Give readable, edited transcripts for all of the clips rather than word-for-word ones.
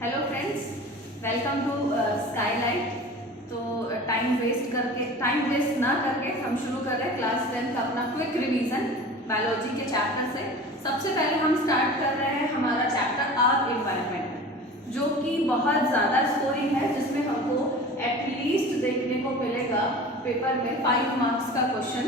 Hello friends, welcome to Skylight. तो time waste ना करके हम शुरू कर रहे हैं क्लास 10 का अपना क्विक रिवीजन बायोलॉजी के चैप्टर से। सबसे पहले हम स्टार्ट कर रहे हैं हमारा चैप्टर अर्थ एनवायरनमेंट, जो कि बहुत ज़्यादा स्कोरिंग है, जिसमें हमको एटलीस्ट देखने को मिलेगा पेपर में 5 मार्क्स का क्वेश्चन,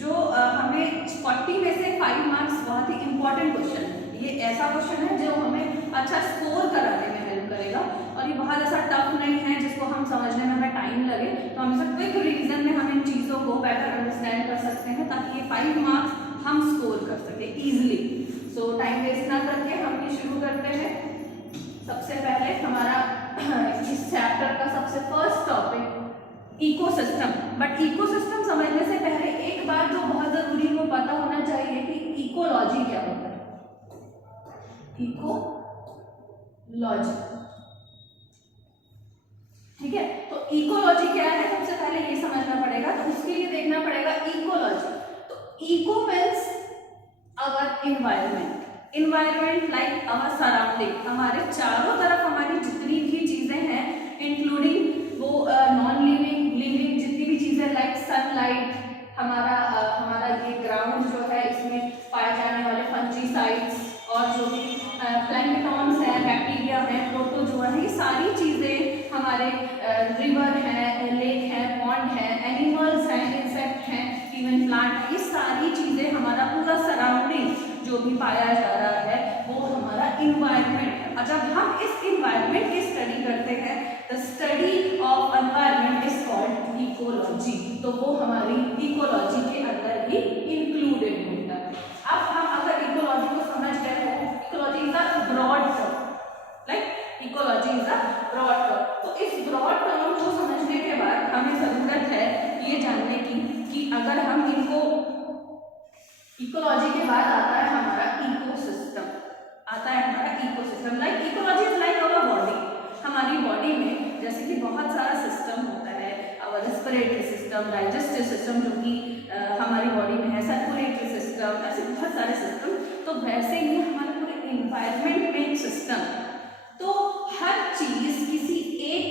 जो हमें 40 में से 5 मार्क्स बहुत ही इंपॉर्टेंट क्वेश्चन है। ये ऐसा क्वेश्चन है जो हमें अच्छा स्कोर कराने में हेल्प करेगा, और ये बहुत ऐसा टफ नहीं है जिसको हम समझने में हमें टाइम लगे। तो हम इसे क्विक रिवीजन में हम इन चीज़ों को बेटर अंडरस्टैंड कर सकते हैं, ताकि ये 5 मार्क्स हम स्कोर कर सके इजीली। सो टाइम वेस्ट ना करके हम ये शुरू करते हैं। सबसे पहले हमारा इस चैप्टर का सबसे first topic ecosystem. But ecosystem समझने से पहले एक बात जो बहुत जरूरी वो पता होना चाहिए कि इकोलॉजी क्या होता है। इकोलॉजी, ठीक है। तो इकोलॉजी क्या है, सबसे पहले ये समझना पड़ेगा। तो उसके लिए देखना पड़ेगा इकोलॉजी। तो eco means our environment, environment like our surrounding, हमारे चारों तरफ हमारी जितनी भी चीजें हैं, इंक्लूडिंग वो नॉन लिविंग, लिविंग जितनी भी चीजें, लाइक सनलाइट, हमारा ये ग्राउंड जो है, इसमें पाए जाने वाले फंजीसाइड्स, और जो भी प्लैंकटॉन्स है, बैक्टीरिया है, प्रोटोजोआ है, ये सारी चीजें हमारे रिवर है, लेक है, पॉन्ड है, एनिमल्स हैं, इंसेक्ट हैं, इवन प्लांट है, ये सारी चीजें, हमारा पूरा सराउंडिंग जो भी पाया जा रहा है वो हमारा इन्वायरमेंट है। और जब हम इस इन्वायरमेंट की स्टडी करते हैं, the study of environment is called ecology. तो वो हमारी इकोलॉजी के अंदर ही इंक्लूडेड होता है। अब हम अगर इकोलॉजी को समझ गए हो, ecology is a broad term, like ecology is a broad term. तो इस ब्रॉड टर्म को समझने के बाद हमें जरूरत है ये जानने की कि अगर हम इनको, इकोलॉजी के बाद आता है हमारा इकोसिस्टम, आता है हमारा ecosystem. Like ecology is like our body, हमारी बॉडी में जैसे कि बहुत सारा सिस्टम होता है, अवर रेस्पिरेटरी सिस्टम, डाइजेस्टिव सिस्टम जो कि हमारी बॉडी में है, सर्कुलेटरी सिस्टम, ऐसे बहुत सारे सिस्टम। तो वैसे ही हमारे पूरे इन्वायरमेंट में एक सिस्टम। तो हर चीज किसी एक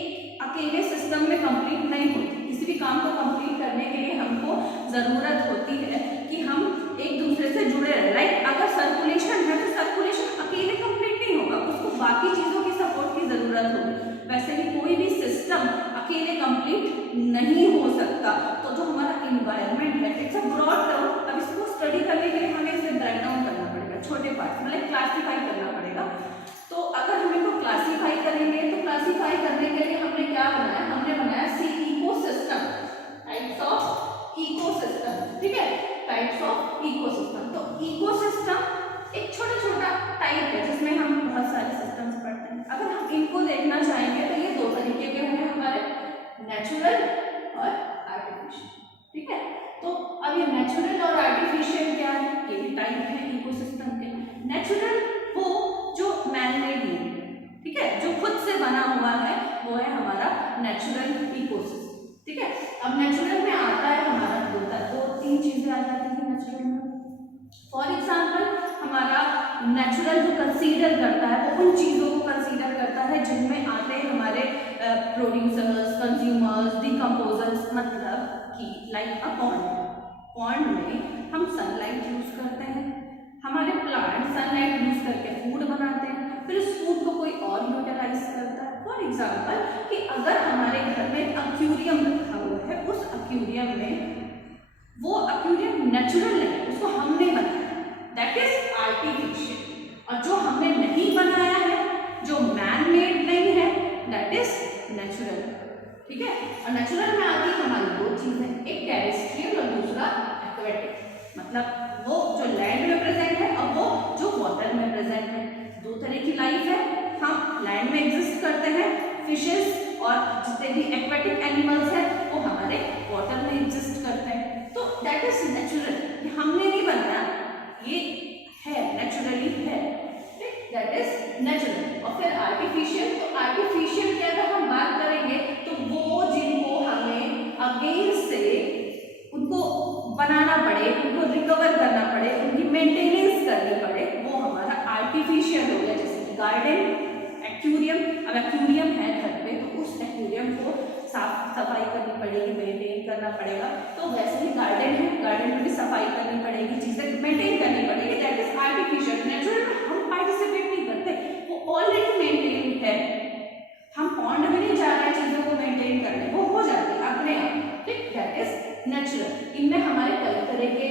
अकेले सिस्टम में कंप्लीट नहीं होती। किसी भी काम को कंप्लीट करने के लिए हमको जरूरत होती है कि हम एक दूसरे से जुड़े रहे। लाइक अगर सर्कुलेशन है तो सर्कुलेशन अकेले कंप्लीट नहीं होगा, उसको बाकी चीजों की सपोर्ट की जरूरत होगी। वैसे ही कोई भी सिस्टम अकेले कंप्लीट नहीं हो सकता। तो जो हमारा इन्वायरमेंट है, इट्स अ ब्रॉड टर्म। अब इसको स्टडी करने के लिए हमें इसे ब्रेक डाउन करना पड़ेगा, छोटे पार्ट मतलब क्लासीफाई करना पड़ेगा। तो अगर हम इनको क्लासीफाई करेंगे, तो क्लासीफाई करने के लिए हमने क्या बनाया, हमने बनाया सी इकोसिस्टम, टाइप्स ऑफ इकोसिस्टम, ठीक है, टाइप्स ऑफ इकोसिस्टम। तो इकोसिस्टम एक छोटा छोटा टाइप है जिसमें हम बहुत सारे सिस्टम्स पढ़ते हैं। अगर हम इनको देखना चाहेंगे तो ये दो तरीके के होंगे हमारे, नेचुरल और आर्टिफिशियल, ठीक है। तो अब ये नेचुरल और आर्टिफिशियल क्या है, ये भी टाइप है इकोसिस्टम के। नेचुरल वो जो मैनमेड है, ठीक है, जो खुद से बना हुआ है, वो है हमारा नेचुरल इकोसिस्टम, ठीक है। अब नेचुरल में आता है हमारा दो तीन चीजें आ जाती है नेचुरल में। फॉर एग्जाम्पल, हमारा नेचुरल जो कंसीडर करता है वो उन चीजों को कंसीडर करता है जिनमें आते हैं हमारे प्रोड्यूसर्स, कंज्यूमर्स, डिकम्पोजर्स। मतलब कि लाइक अ पॉन्ड में हम सनलाइट यूज करते हैं, हमारे प्लांट सनलाइट यूज करके फूड बनाते हैं, फिर उस फूड को कोई और यूटिलाइज करता है। फॉर एग्जाम्पल कि अगर हमारे घर में एक्वेरियम रखा हुआ है, उस एक्वेरियम में वो एक्वेरियम नेचुरल नहीं है, उसको हमने बनाया, दैट इज आर्टिफिशियल। और जो हमने नहीं बनाया है, जो मैन मेड नहीं है, दैट इज नेचुरल, ठीक है। और नेचुरल में आती हमारी दो चीजें, एक टेरेस्ट्रियल और दूसरा एक्वेटिक। मतलब वो जो लैंड में प्रेजेंट है और वो जो वाटर में प्रेजेंट है। दो तरह की लाइफ है, हम लैंड में एग्जिस्ट करते हैं, फिशेस, और जितने भी एक्वेटिक एनिमल्स हैं वो हमारे वाटर में एग्जिस्ट करते हैं। तो दैट इज नेचुरल, ये हमने नहीं बनाया, ये है, नेचुरली है, दैट इज नेचुरल। और फिर आर्टिफिशियल, तो आर्टिफिशियल की अगर हम बात करेंगे तो वो जिनको हमें अगेंस्ट से उनको बनाना पड़े, उनको रिकवर करना पड़े, उनकी मेंटेनेंस करनी पड़े, वो हमारा आर्टिफिशियल हो गया। जैसे कि गार्डन, एक्वेरियम, एक्वेरियम, अब एक्वेरियम है घर पे तो उस एक्वेरियम को साफ सफाई करनी पड़ेगी, मेंटेन करना पड़ेगा। तो वैसे ही गार्डन है, गार्डन में भी सफाई करनी पड़ेगी, चीजें मेंटेन करनी पड़ेगी। That is artificial. नेचुरल में हम पार्टिसिपेट नहीं करते, वो ऑलरेडी मेंटेन है। हम पॉन्ड में नहीं जा रहे हैं चीजों को मेंटेन करने, वो हो जाती है अपने आप, ठीक। That is natural. इनमें हमारे कई तरह के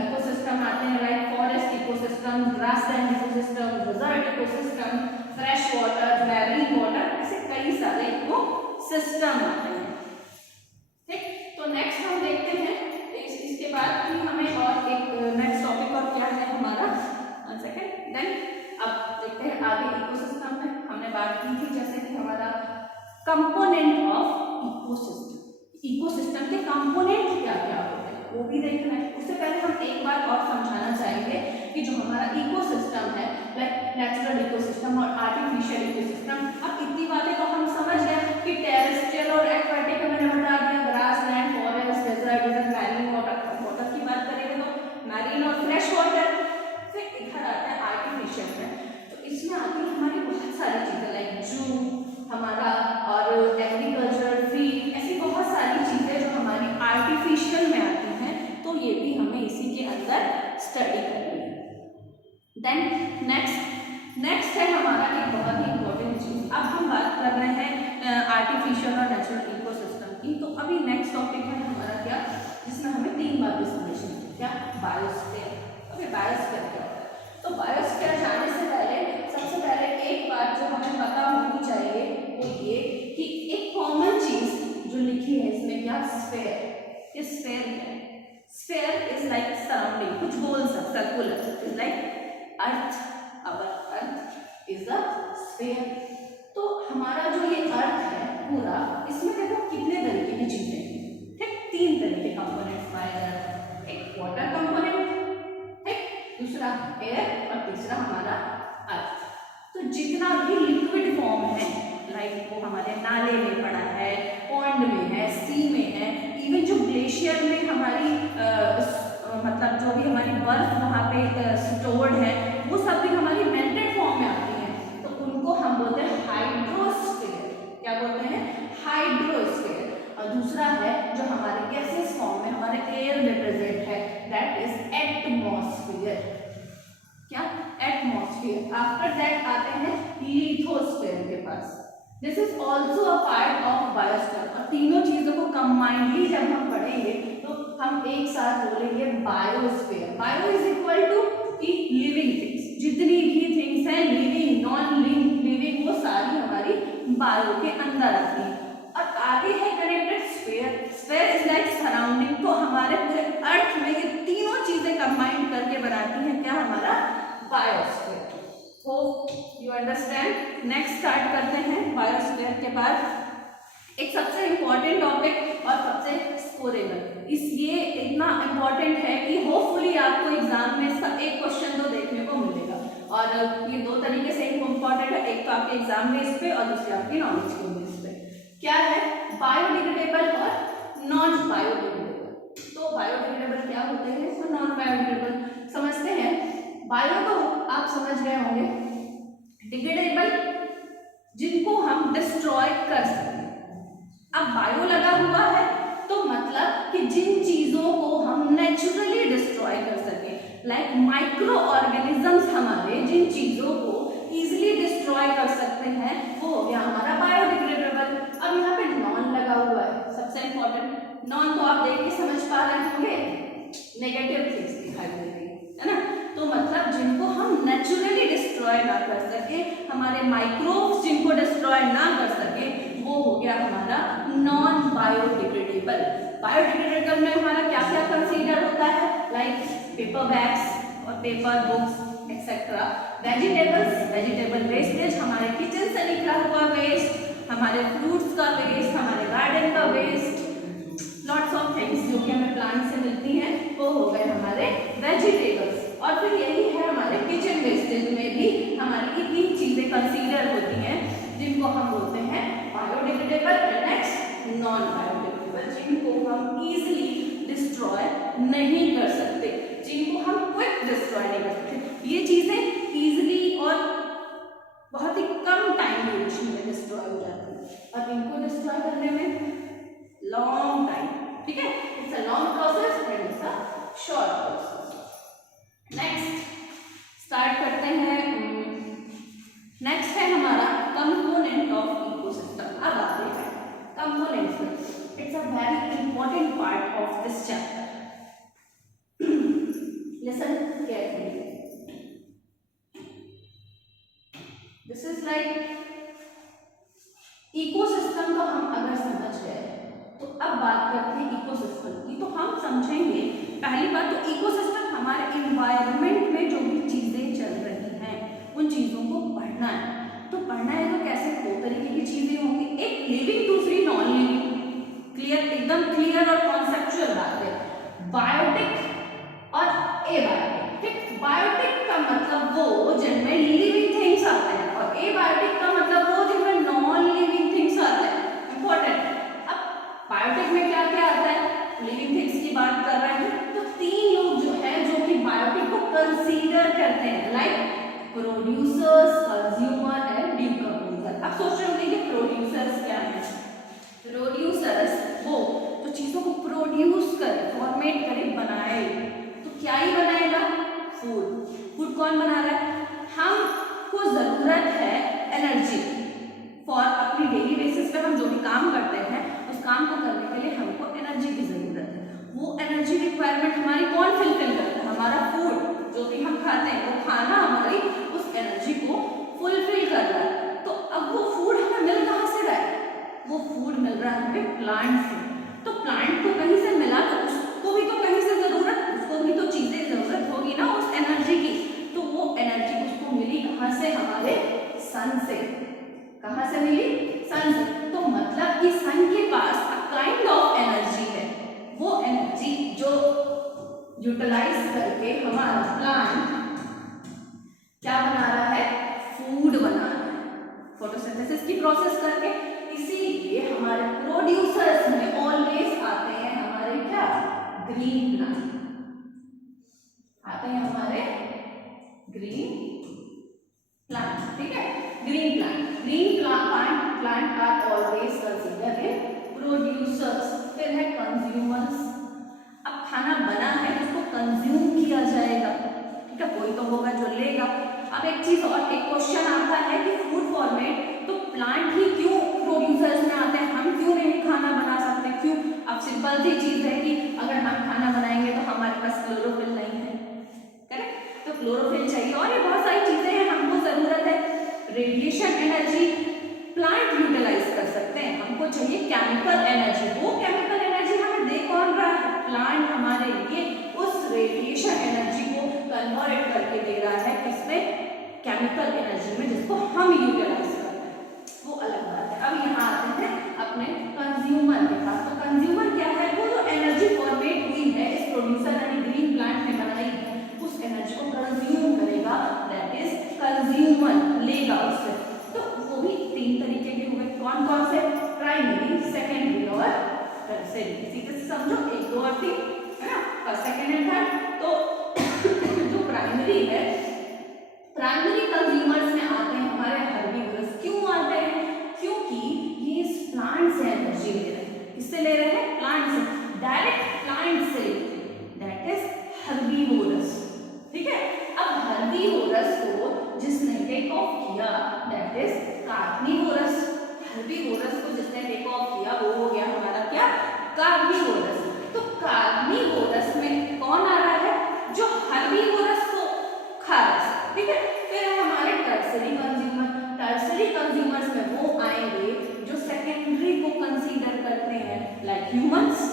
इकोसिस्टम आते हैं, like forest ecosystem, grassland ecosystem, desert ecosystem, fresh water, marine water, ऐसे कई सारे इकोसिस्टम आते हैं, ठीक। तो नेक्स्ट हम देखते हैं इसके बाद कि हमें और एक नेक्स्ट टॉपिक और क्या है हमारा, 1 सेकेंड। देन अब देखते हैं आगे इकोसिस्टम में हमने बात की थी जैसे कि हमारा कंपोनेंट ऑफ इकोसिस्टम, इकोसिस्टम के कंपोनेंट क्या क्या होते हैं वो भी देखना है। उससे पहले हम एक बार और समझाना चाहेंगे कि जो हमारा इकोसिस्टम है, लाइक नेचुरल इकोसिस्टम और आर्टिफिशियल इकोसिस्टम, अब इतनी बातें तो हम समझ गए कि टेरेस्ट्रियल और एक्वाटिक मैंने बता दिया, grass land, forest, desert, marine water. Water की बात करेंगे तो मैरीन और फ्रेश वाटर। फिर इधर आता है आर्टिफिशियल में, तो इसमें आती है हमारी बहुत सारी चीजें, लाइक जू हमारा और एग्रीकल्चर, फीड, ऐसी बहुत सारी चीजें जो हमारी आर्टिफिशियल में आती हैं, तो ये भी हमें इसी के अंदर स्टडी करनी है। देन नेक्स्ट है हमारा एक बहुत ही इंपॉर्टेंट चीज। अब हम बात कर रहे हैं आर्टिफिशियल और नेचुरल इकोसिस्टम की, तो अभी नेक्स्ट टॉपिक है हमारा क्या, जिसमें हमें 3 बातें समझनी है। क्या? बायोस्फीयर। ओके, बायोस्फीयर क्या होता है? तो बायोस्फीयर जाने से पहले सबसे पहले एक बात जो हमें पता होनी चाहिए वो ये कि एक कॉमन चीज जो लिखी है इसमें क्या, स्फीयर। ये स्फीयर है, स्फीयर इज लाइक सराउंडिंग, कुछ गोल सा circular, is like earth, our earth is a sphere. तो हमारा जो ये अर्थ है पूरा, इसमें देखो कितने तरीके की चीजें हैं, ठीक। 3 तरह के कंपोनेंट्स पाए जाते हैं, एक वाटर कंपोनेंट, ठीक, दूसरा एयर और तीसरा हमारा अर्थ। तो जितना भी लिक्विड फॉर्म है, लाइक वो हमारे नाले में पड़ा है, पॉन्ड में है, सी में है, इवन जो ग्लेशियर में हमारी मतलब जो भी हमारी बर्फ वहाँ पे स्टोर्ड है, वो सब भी हमारी मेल्टेड फॉर्म में आती है, तो उनको हम बोलते हैं हाइड्रोस्फीयर। क्या बोलते हैं? हाइड्रोस्फीयर। और दूसरा है जो हमारे गैसेस फॉर्म में हमारे एयर में प्रेजेंट है, दैट इज एटमॉस्फेयर। क्या? एटमॉस्फेयर। आफ्टर दैट आते हैं लिथोस्फेयर के पास। This is also a part of biosphere. और तीनों चीजों को कंबाइंडली जब हम पढ़ेंगे तो हम एक साथ बोलेंगे biosphere. Bio is equal to की लिविंग थिंग्स, जितनी भी थिंग्स हैं लिविंग, नॉन लिविंग, वो सारी हमारी बायो के अंदर आती है। और आगे है connected sphere. Sphere is like surrounding. तो हमारे पूरे अर्थ में ये तीनों चीजें कंबाइन करके बनाती हैं क्या, हमारा biosphere. Hope you understand. Next start करते हैं बायोस्फीयर के बाद एक सबसे इंपॉर्टेंट टॉपिक और सबसे स्कोरेबल। इस ये इतना इंपॉर्टेंट है कि होपफुली आपको एग्जाम में इसका एक क्वेश्चन तो देखने को मिलेगा। और ये 2 तरीके से इंपॉर्टेंट है, एक तो आपके एग्जाम बेस पे और दूसरी आपकी नॉलेज के बेस पे। क्या है? बायोडिग्रेडेबल और नॉन बायोडिग्रेडेबल। तो बायोडिग्रेडेबल क्या होते हैं और नॉन बायोडिग्रेडेबल समझते हैं। बायो तो आप समझ गए होंगे, डिग्रेडेबल जिनको हम डिस्ट्रॉय कर सकते हैं। अब बायो लगा हुआ है तो मतलब कि जिन चीजों को हम नेचुरली डिस्ट्रॉय कर सके, लाइक माइक्रो ऑर्गेनिजम्स हमारे जिन चीजों को इजिली डिस्ट्रॉय कर सकते हैं, वो हो गया हमारा बायोडिग्रेडेबल। अब यहाँ पे नॉन लगा हुआ है, सबसे इंपॉर्टेंट। नॉन तो आप देख के समझ पा रहे होंगे, नेगेटिव थिंग्स दिखाई दे रही है ना, तो मतलब जिनको हम नेचुरली डिस्ट्रॉय ना कर सके, हमारे माइक्रोब्स जिनको डिस्ट्रॉय ना कर सके, वो हो गया हमारा नॉन बायोडिग्रेडेबल। बायोडिग्रेडेबल में हमारा क्या क्या कंसीडर होता है, लाइक पेपर बैग्स और paper books etcetera. Vegetable wastage, हमारे किचन से निकला हुआ वेस्ट, हमारे फ्रूट्स का वेस्ट, हमारे गार्डन का वेस्ट, लॉट्स ऑफ थिंग्स जो कि हमें प्लांट से मिलती हैं, वो हो गए हमारे वेजिटेबल्स। और फिर यही है हमारे किचन वेस्टेज में भी हमारी इतनी चीजें कंसीडर होती हैं जिनको हम बोलते हैं biodegradable and next non biodegradable, जिनको हम इजीली डिस्ट्रॉय नहीं कर सकते, जिनको हम क्विक डिस्ट्रॉय नहीं कर सकते। ये चीजें इजीली और बहुत ही कम टाइम यूज डिस्ट्रॉय हो जाती है, और इनको डिस्ट्रॉय करने में लॉन्ग टाइम, ठीक है, it's a long process and it's a short process. Next start करते हैं। नेक्स्ट है हमारा कंपोनेंट ऑफ इकोसिस्टम। अब आते हैं components. It's a very important part of this chapter. Listen carefully, this is like ecosystem को हम अगर समझ गए तो अब बात करते हैं इकोसिस्टम की। तो हम समझेंगे पहली बात तो इकोसिस्टम हमारे इन्वायरमेंट में जो भी चीजें चल रही हैं उन चीजों को पढ़ना है। तो पढ़ना है तो कैसे, दो तरीके की चीजें होंगी, एक लिविंग दूसरी नॉन लिविंग। क्लियर, एकदम क्लियर और कॉन्सेप्चुअल बात है। बायोटिक और एबायोटिक। ठीक, बायोटिक का मतलब वो जिनमें लिविंग थिंग्स आते हैं और एबायोटिक का मतलब वो जिनमें नॉन लिविंग थिंग्स आते हैं। इंपॉर्टेंट। अब बायोटिक में क्या क्या आता है, लिविंग थिंग्स की बात कर रहे हैं तो तीन लोग जो है जो कि बायोटिक को कंसीडर करते हैं, like producers, consumer and decomposer. अब सोच रहे होंगे कि प्रोड्यूसर्स क्या है। प्रोड्यूसर्स वो जो चीजों को प्रोड्यूस करे, फॉर्मेट करे, बनाए, तो क्या ही बनाएगा, फूड। फूड कौन बना रहा है, हमको जरूरत है एनर्जी फॉर अपनी डेली बेसिस पे हम जो भी काम करते हैं उस काम को करने के लिए हमको एनर्जी की जरूरत है। वो एनर्जी रिक्वायरमेंट हमारी कौन फिलफिल करता है, हमारा फूड जो भी हम खाते हैं वो खाना हमारी उस एनर्जी को फुलफिल कर रहा है। तो अब वो फूड हमें मिल कहाँ से रहा है, वो फूड मिल रहा है हमें प्लांट से। तो प्लांट को कहीं से मिला तो उसको भी तो कहीं से जरूरत, उसको भी तो चीजें जरूरत होगी ना उस एनर्जी की। तो वो एनर्जी उसको मिली कहाँ से, हमारे सन से। कहाँ से मिली, सन से। तो मतलब कि सन के पास काइंड ऑफ एनर्जी है, वो एनर्जी जो यूटिलाइज करके हमारा प्लांट क्या बना रहा है, फूड बना रहा है, फोटोसिंथेसिस की प्रोसेस करके। इसीलिए हमारे प्रोड्यूसर्स में ऑलवेज आते हैं हमारे क्या, ग्रीन प्लांट आते हैं, हमारे ग्रीन प्लांट। ठीक है, green plant are always considered in producers. फिर है कंज्यूमर्स। अब खाना बना है उसको कंज्यूम किया जाएगा, ठीक है, कोई तो होगा जो लेगा। अब एक चीज और, एक क्वेश्चन आता है कि फूड फॉर्मेट तो प्लांट ही क्यों प्रोड्यूसर्स में आते हैं, हम क्यों नहीं खाना बना सकते, क्यों? अब सिंपल सी चीज है कि अगर हम खाना बनाएंगे तो हमारे पास क्लोरोफिल नहीं है, करेक्ट, तो क्लोरोफिल चाहिए और ये बहुत सारी चीजें हैं, हमको जरूरत है। रेडिएशन एनर्जी प्लांट यूटिलाइज कर सकते हैं, हमको चाहिए केमिकल एनर्जी। वो केमिकल एनर्जी हमें दे कौन रहा है, प्लांट हमारे लिए उस रेडिएशन एनर्जी को कन्वर्ट करके दे रहा है किसमें, केमिकल एनर्जी में, जिसको हम यूटिलाइज करते हैं, वो अलग बात है। अब यहाँ आते हैं अपने कंज्यूमर के पास। तो कंज्यूमर क्या है, वो जो एनर्जी फॉर्मेट हुई है इस प्रोड्यूसर यानी ग्रीन प्लांट ने बनाई है, उस एनर्जी को कंज्यूम करेगा, दैट इज कंज्यूमर, लेगा उससे। तो वो भी तीन तरीके के हुए, कौन कौन से, प्राइमरी, सेकेंडरी और टर्शियरी। इसी तरह समझो, एक दो और तीन है ना, फर्स्ट सेकेंड एंड थर्ड। तो जो प्राइमरी है, प्राइमरी कंज्यूमर्स में आते हैं हमारे हर्बीवोरस। क्यों आते हैं, क्योंकि ये इस प्लांट से एनर्जी ले रहे हैं। किससे ले रहे हैं, प्लांट से, डायरेक्ट प्लांट से, दैट इज हर्बीवोरस। ठीक है, अब हर्बीवोरस को जिसने टेक ऑफ किया दैट इज कार्निवोरस। हर्बीवोरस को जिसने टेक ऑफ किया वो हो गया हमारा क्या, कार्निवोरस। तो कार्निवोरस में कौन आ रहा है, जो हर्बीवोरस को खा रहा है। ठीक है, फिर हमारे टर्शियरी कंज्यूमर। टर्शियरी कंज्यूमर्स में वो आएंगे जो सेकेंडरी को कंसीडर करते हैं, like humans.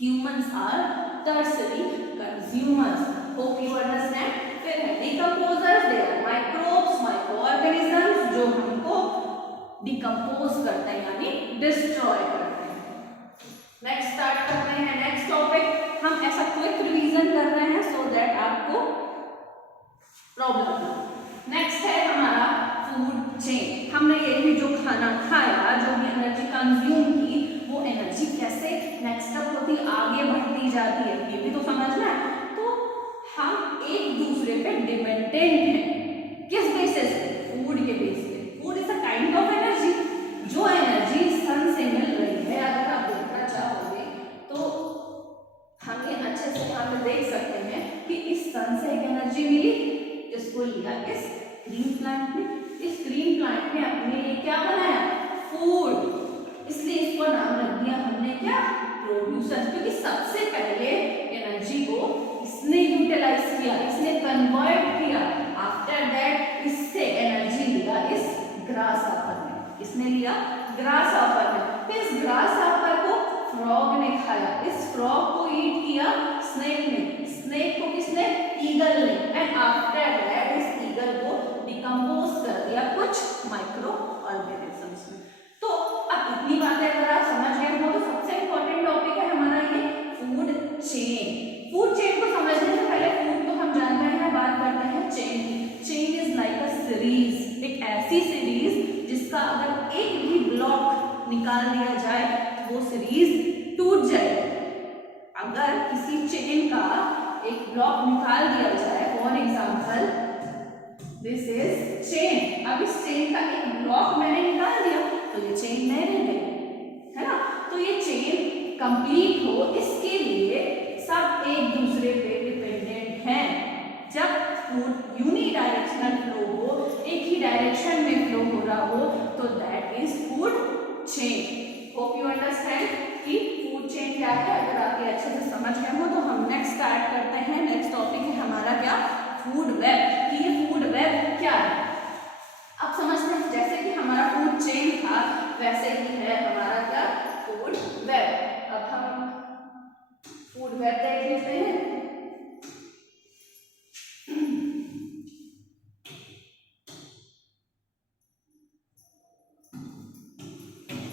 Humans are tertiary consumers, hope you understand. फिर है decomposers, they are microbes, micro organisms जो हमको डिकम्पोज करते हैं यानी डिस्ट्रॉय करते हैं। नेक्स्ट स्टार्ट करते हैं, नेक्स्ट टॉपिक। हम ऐसा क्विक रिवीजन कर रहे हैं सो दैट आपको प्रॉब्लम ना। नेक्स्ट है हमारा फूड चेन। हमने ये भी जो खाना खाया, जो भी एनर्जी कंज्यूम की, वो एनर्जी कैसे नेक्स्ट अप होती, आगे बढ़ती जाती है, ये भी तो समझना है। तो हम एक दूसरे पे डिपेंडेंट हैं, किस बेसिस पे, फूड के बेस पे। Food is a kind of energy, क्या, प्रोड्यूसर, क्योंकि सबसे पहले एनर्जी को इसने यूटिलाइज किया, इसने कन्वर्ट किया, आफ्टर दैट इससे एनर्जी लिया इस ग्रास हॉपर ने, किसने लिया, ग्रास हॉपर ने। फिर इस ग्रास हॉपर को फ्रॉग ने खाया, इस फ्रॉग को ईट किया स्नेक ने, स्नेक को किसने, ईगल ने, एंड आफ्टर दैट इस ईगल को डिकम्पोज कर दिया कुछ माइक्रो ऑर्गेनिजम्स में। तो अब इतनी बातें अगर आप समझ गए हो तो सबसे इंपॉर्टेंट टॉपिक है हमारा ये फूड चेन। फूड चेन को समझने से पहले फूड तो हम जानते हैं, बात करते हैं चेन की। Chain is like a series, एक ऐसी सीरीज जिसका अगर एक भी ब्लॉक निकाल दिया जाए वो सीरीज टूट जाएगी। अगर किसी चेन का एक ब्लॉक निकाल दिया जाए, for example this is chain, अब इस चेन का एक ब्लॉक मैंने निकाल दिया तो ये चेन नहीं रह गई, है ना। तो ये चेन कंप्लीट हो इसके लिए सब एक दूसरे पे डिपेंडेंट हैं। जब फूड यूनिडायरेक्शनल फ्लो हो, एक ही डायरेक्शन में फ्लो हो रहा हो, तो that is food chain. Hope you understand कि फूड चेन क्या है। अगर आप ये अच्छे से समझ गए हो तो हम नेक्स्ट स्टार्ट करते हैं। नेक्स्ट टॉपिक है हमारा क्या, फूड वेब, कि ये फूड वेब क्या है। अब समझते हैं, जैसे कि हमारा फूड चेन था वैसे ही है हमारा क्या, फूड वेब। अब हम फूड वेब देख लेते हैं।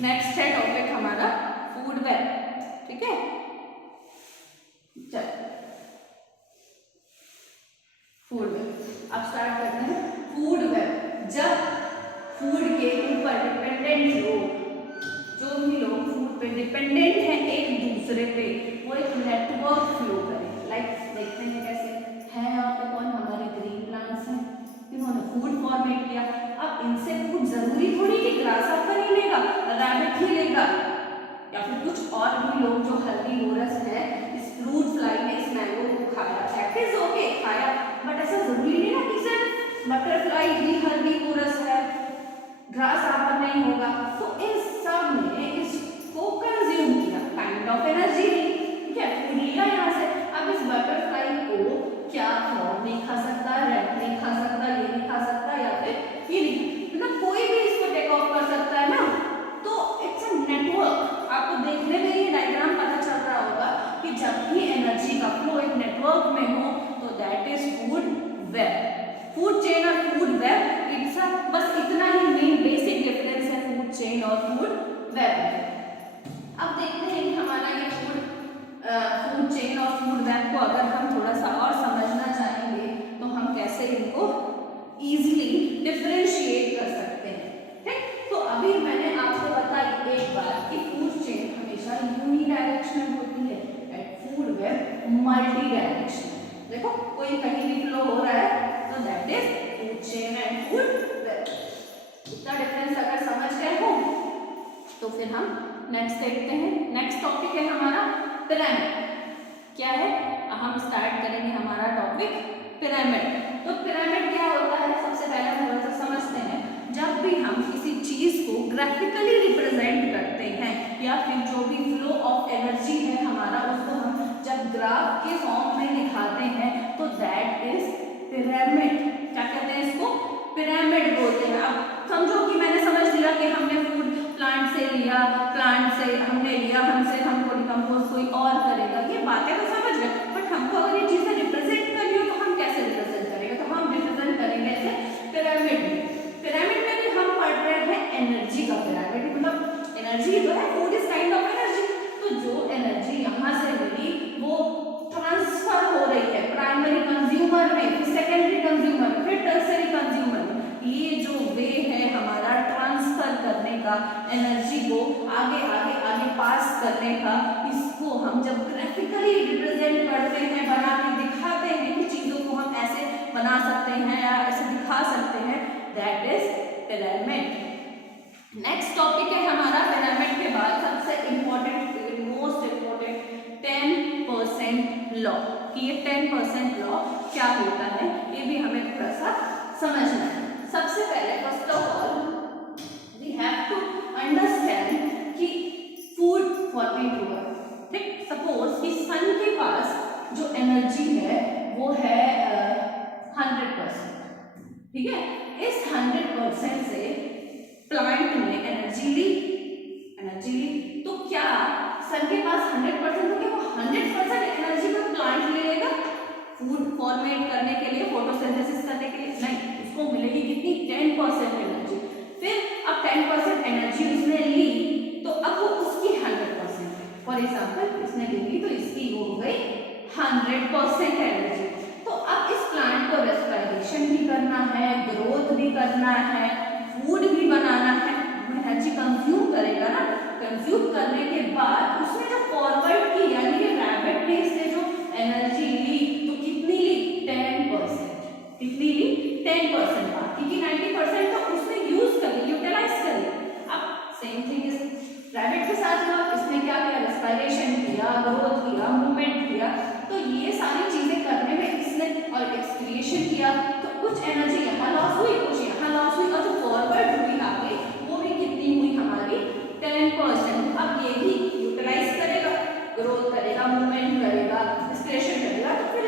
नेक्स्ट है टॉपिक हमारा फूड वेब, ठीक है। चलो फूड वेब अब स्टार्ट करते हैं। फूड वेब, जब फूड के ऊपर डिपेंडेंट लोग, जो भी लोग फूड पे डिपेंडेंट हैं एक दूसरे पे, वो एक नेटवर्क फ्लो करें। लाइक देखते हैं कैसे है, यहाँ पे कौन, हमारे ग्रीन प्लांट्स हैं, इन्होंने फूड फॉर्मेट किया। अब इनसे फूड जरूरी थोड़ी कि ग्रास हॉपर ही लेगा, रैबिट ही लेगा, या फिर कुछ और भी लोग जो हर्बीवोरस है, इस फ्रूट फ्लाई ने इस मैंगो को खाया, दैट इज ओके, खाया, बट ऐसा जरूरी नहीं ना कि सिर्फ बटरफ्लाई ही हर्बीवोरस है, ग्रास हॉपर नहीं होगा। तो इन सब ने इसको कंज्यूम किया, काइंड ऑफ एनर्जी ली, ठीक है, फूड लिया यहाँ से। अब इस बटरफ्लाई को क्या फ्रॉग नहीं खा सकता, रैट नहीं खा सकता, ये नहीं खा सकता, या फिर ये नहीं, मतलब कोई भी इसको टेक ऑफ कर सकता है ना। तो इट्स अ नेटवर्क। आपको देखने में ये डायग्राम पता चल रहा होगा कि जब भी एनर्जी का फ्लो एक नेटवर्क में हो तो that is food web. Food chain और फूड वेब, इट्स अ बस इतना ही मेन बेसिक डिफरेंस है फूड चेन और फूड वेब में। अब देखते हैं कि हमारा ये फूड चेन और फूड वेब को अगर हम थोड़ा सा और समझना चाहेंगे तो हम कैसे इनको इजीली डिफरेंशिएट कर सकते हैं, ठीक। तो अभी मैंने आपको बताई एक बात कि फूड चेन हमेशा यूनिडायरेक्शनल होती है and food web multi directional. देखो कोई कहीं भी फ्लो हो रहा है तो that is food chain and food web. इतना डिफरेंस अगर समझ गए हो तो फिर हम नेक्स्ट देखते हैं। नेक्स्ट टॉपिक है हमारा पिरामिड। क्या है, हम स्टार्ट करेंगे हमारा टॉपिक पिरामिड। तो पिरामिड क्या होता है, सबसे पहले हम थोड़ा सा समझते हैं। जब भी हम किसी चीज को ग्राफिकली रिप्रेजेंट करते हैं या फिर जो भी फ्लो ऑफ एनर्जी है हमारा, उसको हम जब ग्राफ के फॉर्म में दिखाते हैं तो दैट इज पिरामिड। क्या कहते हैं इसको, पिरामिड बोलते हैं। अब समझो कि मैंने समझ लिया कि हमने फूड प्लांट से लिया, प्लांट से हमने लिया, हमसे हमको डिकम्पोज कोई और करेगा, ये बातें तो समझ गए, बट हमको अगर ये चीजें रिप्रेजेंट करनी हो तो हम कैसे रिप्रेजेंट करेंगे, तो हम रिप्रेजेंट करेंगे ऐसे पिरामिड में। पिरामिड में भी हम पढ़ रहे हैं एनर्जी का पिरामिड, मतलब एनर्जी जो है food is kind of energy. तो जो एनर्जी यहाँ से मिली वो ट्रांसफर हो रही है प्राइमरी कंज्यूमर में, फिर सेकेंडरी कंज्यूमर, फिर टर्सरी कंज्यूमर में। ये जो वे है हमारा ट्रांसफर करने का, एनर्जी को आगे आगे आगे पास करने का, इसको हम जब ग्राफिकली रिप्रेजेंट करते हैं, बना के दिखाते हैं कि चीजों को हम ऐसे बना सकते हैं या ऐसे दिखा सकते हैं, that is pyramid. Next topic है हमारा पिरामिड के बाद सबसे इंपॉर्टेंट, मोस्ट इंपॉर्टेंट 10% लॉ। कि ये 10% लॉ क्या होता है ये भी हमें थोड़ा सा समझना है। सबसे पहले first of all we have to understand कि फूड फॉर्मेट 10% एनर्जी उसने ली तो अब वो उसकी 100% है। फॉर एग्जाम्पल इसने ली तो इसकी हो गई 100% एनर्जी। तो अब इस प्लांट को रेस्पिरेशन भी करना है, ग्रोथ भी करना है, फूड भी बनाना है, एनर्जी कंज्यूम करेगा ना। कंज्यूम करने के बाद उसने जो फॉरवर्ड की यानी कि रैबिट ने इससे जो एनर्जी ली तो कितनी ली 10%। कितनी ली 10%। बाकी की 90% तो उसने यूज कर ली, यूटिलाइज कर ली। अब सेम थिंग इस रैबिट के साथ हुआ, इसने क्या किया रेस्पिरेशन किया, ग्रोथ किया, मूवमेंट किया। तो ये सारी चीजें करने में इसने और एक्सक्रिएशन किया तो कुछ एनर्जी यहाँ लॉस हुई, कुछ यहाँ लॉस हुई और जो फॉरवर्ड हुई आगे वो भी कितनी हुई हमारी 10%। अब ये भी यूटिलाइज करेगा, ग्रोथ करेगा, मूवमेंट करेगा, एक्सक्रिएशन करेगा। तो फिर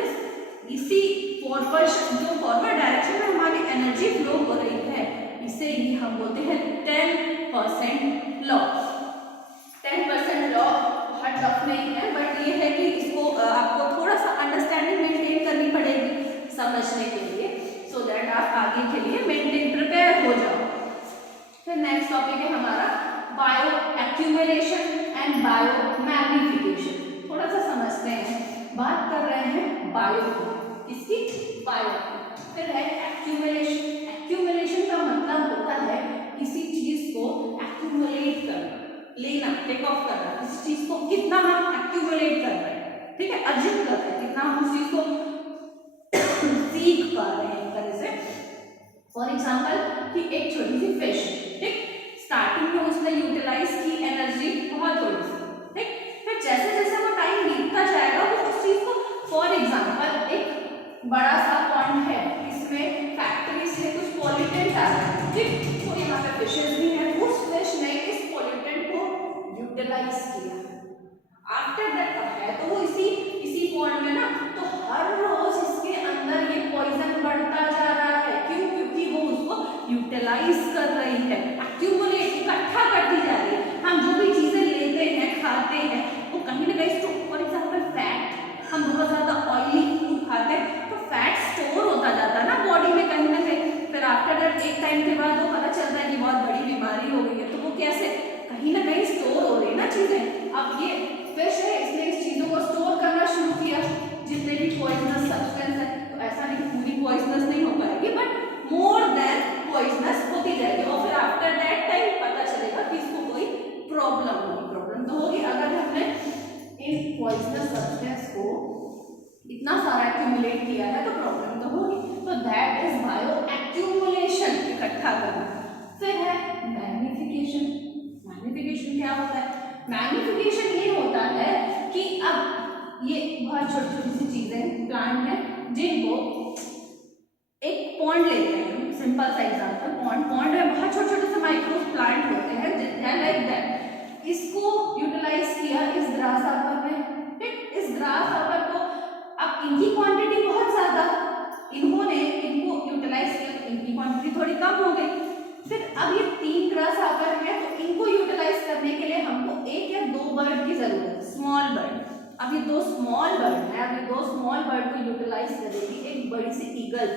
इसी फॉरवर्ड जो फॉरवर्ड डायरेक्शन में हमारी एनर्जी फ्लो हो रही है इसे ही हम बोलते हैं 10% लॉ। 10% लॉ बहुत टफ नहीं है बट ये है कि इसको आपको थोड़ा सा अंडरस्टैंडिंग मेंटेन करनी पड़ेगी समझने के लिए, सो दैट आप आगे के लिए मेंटेन प्रिपेयर हो जाओ। फिर नेक्स्ट टॉपिक है हमारा bio accumulation and bio magnification. थोड़ा सा समझते हैं, बात कर रहे हैं बायो किसकी, बायो। फिर है एक्यूमुलेशन। एक्यूमुलेशन का मतलब होता है किसी चीज को एक्यूमुलेट करना, लेना, टेक ऑफ करना। किसी चीज को कितना हम एक्यूमुलेट कर रहे हैं, ठीक है, अर्जित कर रहे हैं, कितना हम उस चीज को सीख पा रहे हैं एक तरह से। फॉर एग्जाम्पल कि एक छोटी सी फिश, ठीक, स्टार्टिंग में उसने यूटिलाइज की एनर्जी बहुत थोड़ी सी, ठीक, फिर जैसे जैसे वो टाइम बीतता जाएगा वो उस चीज को, फॉर एग्जाम्पल एक बड़ा सा पॉन्ड है, इसमें फैक्ट्री से कुछ पॉल्यूटेंट आ रहा है, ठीक, तो यहाँ पे फिशेस भी हैं, उस फिश ने इस पॉल्यूटेंट को यूटिलाइज किया। आफ्टर दैट है तो वो इसी पॉन्ड में ना, तो हर रोज इसके अंदर ये पॉइजन बढ़ता जा रहा है। क्यों? क्योंकि वो उसको यूटिलाइज कर रही है, एक्यूमुलेट, इकट्ठा करती जा रही है। हम जो भी चीजें लेते हैं, खाते हैं, वो कहीं ना कहीं स्टोर, फॉर एग्जाम्पल फैट, हम बहुत ज्यादा ऑयली फूड खाते हैं तो फैट स्टोर होता जाता है ना बॉडी में कहीं ना कहीं। फिर आफ्टर दैट एक टाइम के बाद वो पता चलता है कि बहुत बड़ी बीमारी हो गई है, तो वो कैसे कहीं ना कहीं स्टोर हो रही है ना चीजें। अब ये फिश है, इसने इस चीजों को स्टोर करना शुरू किया, जितने भी पॉइजनस सब्सटेंस है, तो ऐसा नहीं पूरी पॉइजनस नहीं हो पाएगी बट मोर देन पॉइजनस होती जाएगी। और फिर आफ्टर दैट टाइम पता चलेगा कि इसको कोई प्रॉब्लम होगी। प्रॉब्लम तो होगी अगर हमने इन पॉइजनस सब्सटेंस को इतना सारा एक्यूमुलेट किया है, तो प्रॉब्लम तो होगी। तो दैट इज बायो एक्यूमुलेशन, इकट्ठा करना। फिर है मैग्निफिकेशन। मैग्निफिकेशन क्या होता है? मैग्निफिकेशन ये होता है कि अब ये बहुत छोटी छोटी सी चीजें, प्लांट है, जिनको एक पॉन्ड लेते हैं, सिंपल सा एग्जांपल, पॉन्ड में बहुत छोटे छोटे से माइक्रो प्लांट होते हैं लाइक दैट। इसको यूटिलाइज किया इस ग्रासहॉपर ने, ठीक, इस ग्रासहॉपर को अब इनकी क्वांटिटी बहुत ज्यादा, इन्होंने इनको यूटिलाइज किया तो इनकी क्वांटिटी थोड़ी कम हो गई। फिर अब ये 3 ग्रासहॉपर है तो इनको यूटिलाइज करने के लिए हमको 1 या 2 बर्ड की जरूरत है, स्मॉल बर्ड। अब ये 2 स्मॉल बर्ड है, अब ये 2 स्मॉल बर्ड को यूटिलाइज करेगी एक बड़ी सी ईगल,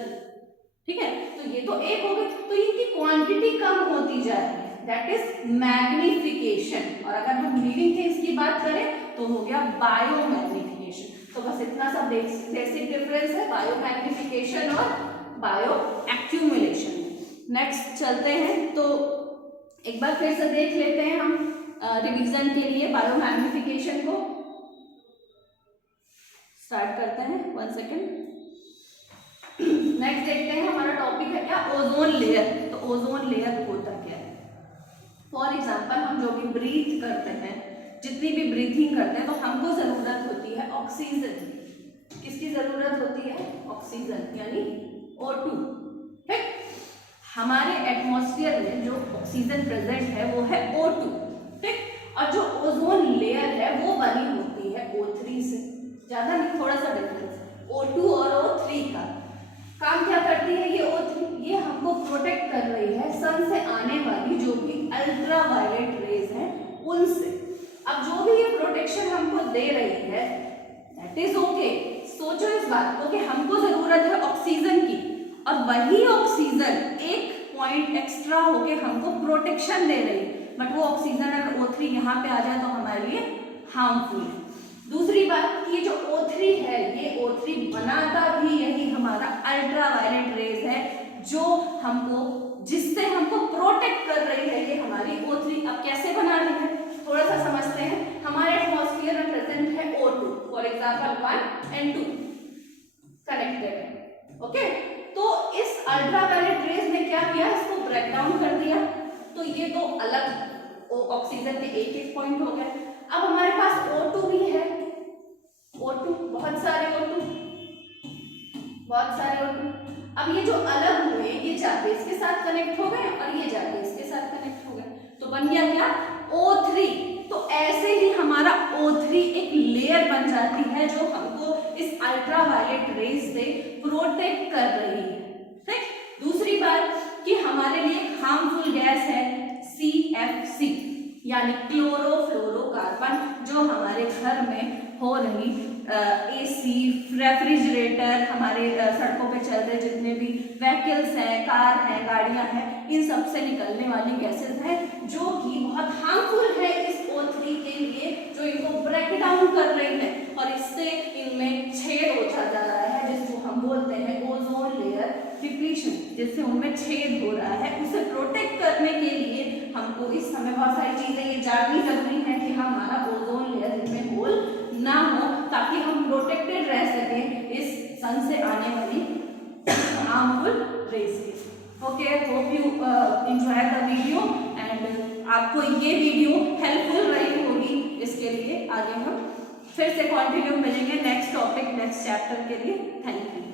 ठीक है, तो ये तो एक हो गई, तो इनकी क्वांटिटी कम होती जा रही है, दैट इज मैग्निफिकेशन। और अगर हम लिविंग थिंग्स की बात करें तो हो गया बायो मैग्निफिकेशन। तो बस इतना सा बेसिक डिफरेंस है बायो मैग्निफिकेशन और बायो एक्यूमुलेशन। नेक्स्ट चलते हैं, तो एक बार फिर से देख लेते हैं हम रिवीजन के लिए बायो मैग्निफिकेशन को। स्टार्ट करते हैं, 1 सेकेंड। नेक्स्ट देखते हैं, हमारा टॉपिक है क्या, ओजोन लेयर। तो ओजोन लेयर होता क्या है? फॉर एग्जाम्पल हम जो भी ब्रीथ करते हैं, जितनी भी ब्रीथिंग करते हैं, तो हमको जरूरत होती है ऑक्सीजन की। किसकी जरूरत होती है? ऑक्सीजन, यानी O2, ठीक। हमारे एटमॉस्फेयर में जो ऑक्सीजन प्रेजेंट है वो है O2, ठीक। और जो ओजोन लेयर है वो बनी होती है O3 से, ज्यादा नहीं, थोड़ा सा डिफरेंस है O2 और O3 का। काम क्या करती है ये O3? ये हमको प्रोटेक्ट कर रही है सन से आने वाली जो भी अल्ट्रा वायलेट रेज हैं उनसे। अब जो भी ये प्रोटेक्शन हमको दे रही है दैट इज ओके। सोचो इस बात को कि हमको जरूरत है ऑक्सीजन की, और वही ऑक्सीजन एक पॉइंट एक्स्ट्रा होके हमको प्रोटेक्शन दे रही है, बट वो ऑक्सीजन अगर O3 यहाँ पे आ जाए तो हमारे लिए हार्मफुल है। दूसरी बात, ये जो O3 है, ये O3 बनाता भी यही हमारा अल्ट्रावायलेट रेज है, जो हमको, जिससे हमको प्रोटेक्ट कर रही है ये हमारी O3। अब कैसे बना रही है थोड़ा सा समझते हैं। हमारे एटमॉस्फेयर में प्रेजेंट है O2, for example 1 and 2 connected है, ओके। तो इस अल्ट्रावायलेट रेज ने क्या किया, इसको ब्रेक डाउन कर दिया, तो ये दो अलग ऑक्सीजन के एक एक पॉइंट हो गए। अब हमारे पास O2 भी है, O2 बहुत सारे O2, बहुत सारे O2। अब ये जो अलग हुए ये जाके इसके साथ कनेक्ट हो गए और ये जाके इसके साथ कनेक्ट हो गए, तो बन गया क्या O3। तो ऐसे ही हमारा O3 एक लेयर बन जाती है जो हमको इस अल्ट्रावायलेट रेज से प्रोटेक्ट कर रही है, ठीक। दूसरी बात कि हमारे लिए हार्मफुल गैस है CFC यानी क्लोरोफ्लोरोकार्बन, जो हमारे घर में हो रही AC, रेफ्रिजरेटर, हमारे सड़कों पे चल रहे जितने भी व्हीकल्स हैं, कार हैं, गाड़ियां हैं, इन सब से निकलने वाली गैसेस हैं जो कि बहुत हार्मफुल है इस O3 के लिए, जो इनको ब्रेक डाउन कर रही है और इससे इनमें छेद होता जा रहा है, जिसको हम बोलते हैं ओजोन लेयर डिप्लीशन, जिससे उनमें छेद हो रहा है। उसे प्रोटेक्ट करने के लिए हमको इस समय बहुत सारी चीजें ये जाननी जरूरी है कि हमारा ओजोन लेयर इनमें होल ना हो, ताकि हम प्रोटेक्टेड रह सकें इस सन से आने वाली हार्मफुल रेज से। Okay, hope you enjoy the video and आपको ये वीडियो हेल्पफुल रही होगी। इसके लिए आगे हम फिर से कंटिन्यू मिलेंगे नेक्स्ट टॉपिक, नेक्स्ट चैप्टर के लिए। Thank you.